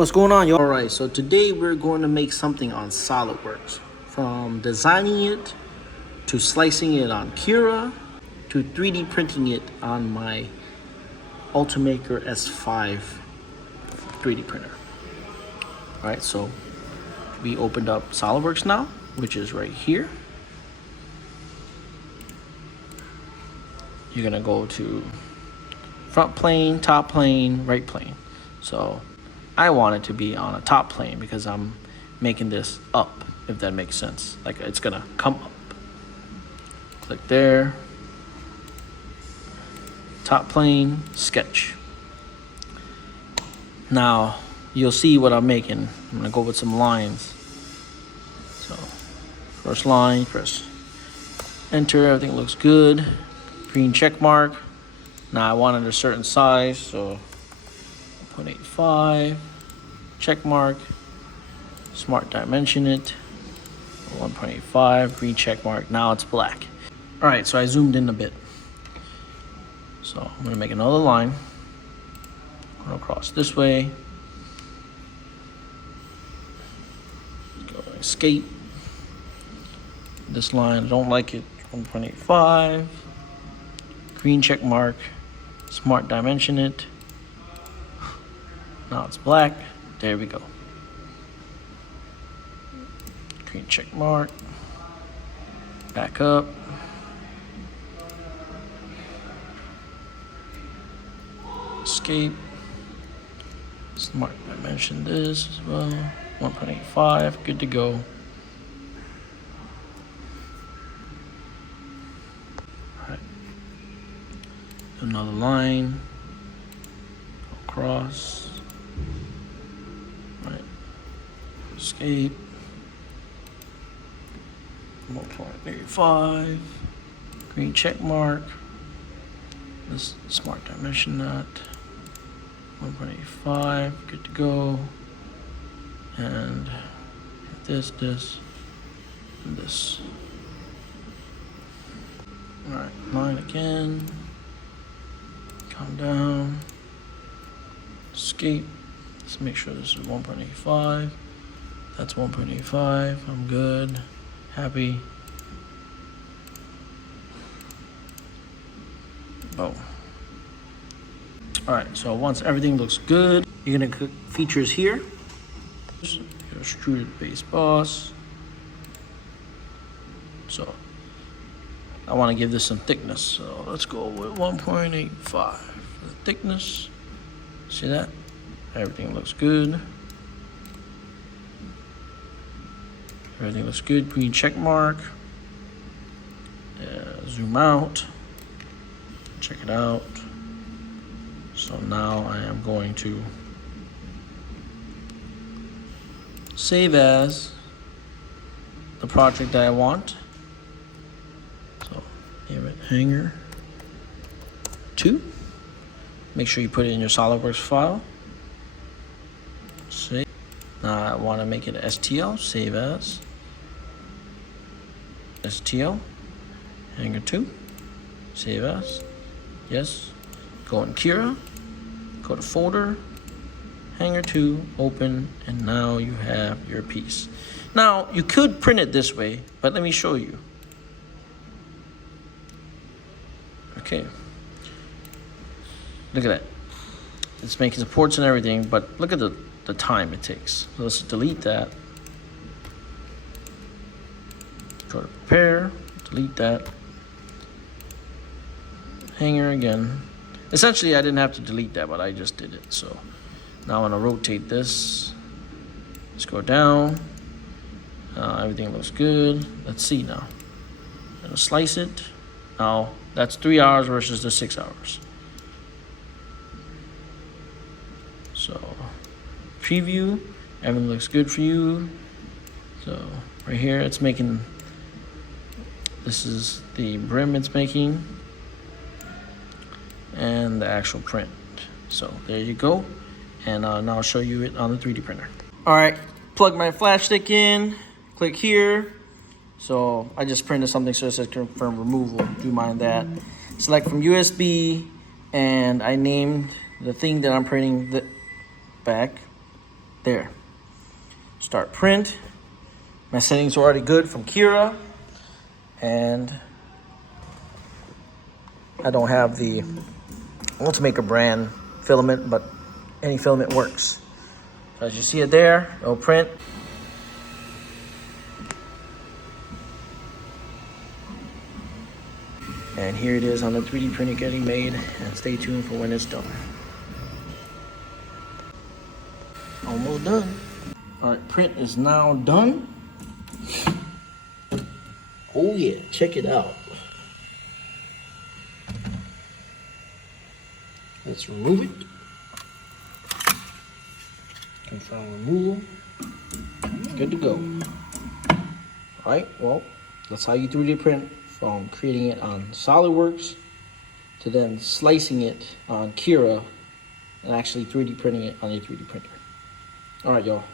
What's going on, y'all? Alright, so today we're going to make something on Solidworks. From designing it, to slicing it on Cura, to 3D printing it on my Ultimaker S5 3D printer. Alright, so we opened up Solidworks now, which is right here. You're gonna go to front plane, top plane, right plane. So I want it to be on a top plane because I'm making this up, if that makes sense. Like it's gonna come up. Click there. Top plane, sketch. Now you'll see what I'm making. I'm gonna go with some lines. So first line, press enter, everything looks good. Green check mark. Now I wanted a certain size, so 1.85, check mark, smart dimension it, 1.85, green check mark. Now it's black. All right, so I zoomed in a bit. So I'm gonna make another line, go across this way, go escape. This line, I don't like it, 1.85, green check mark, smart dimension it. Now it's black. There we go. Green check mark. Back up. Escape. Smart dimension this as well. 1.85. Good to go. Alright. Another line. Across. Right. Escape. 1.85. Green check mark. This smart dimension that. 1.85. Good to go. And this, and this. Alright, line again. Come down. Escape. Let's make sure this is 1.85. That's 1.85. I'm good. Happy. Boom. Alright, so once everything looks good, you're gonna click features here. Extruded base boss. So I want to give this some thickness. So let's go with 1.85 for the thickness. See that? Everything looks good. Everything looks good. Green check mark. Zoom out. Check it out. So now I am going to save as the project that I want. So give it hanger 2. Make sure you put it in your Solidworks file. Save. Now I want to make it STL. Save as STL. Hanger 2. Save as. Yes. Go in Cura. Go to folder. Hanger 2. Open. And now you have your piece. Now you could print it this way, but let me show you. Okay. Look at that. It's making supports and everything, but look at the time it takes. So let's delete that. Go to prepare, delete that. Hanger again. Essentially, I didn't have to delete that, but I just did it. So now I'm gonna rotate this. Let's go down. Everything looks good. Let's see now. I'm gonna slice it. Now that's 3 hours versus the 6 hours. So preview, everything looks good for you. So right here it's making, this is the brim it's making and the actual print. So there you go. And now I'll show you it on the 3D printer. All right, plug my flash stick in, click here. So I just printed something, so it says confirm removal. Do mind that. Select from USB, and I named the thing that I'm printing the back. There. Start print. My settings are already good from Cura, and I don't have the Ultimaker brand filament, but any filament works. So as you see it there, it'll print. And here it is on the 3D printer getting made, and stay tuned for when it's done. Almost done. All right, print is now done. Oh yeah, check it out. Let's remove it. Confirm removal. Good to go. All right, well, that's how you 3D print, from creating it on Solidworks to then slicing it on Cura and actually 3D printing it on a 3D printer. All right, y'all.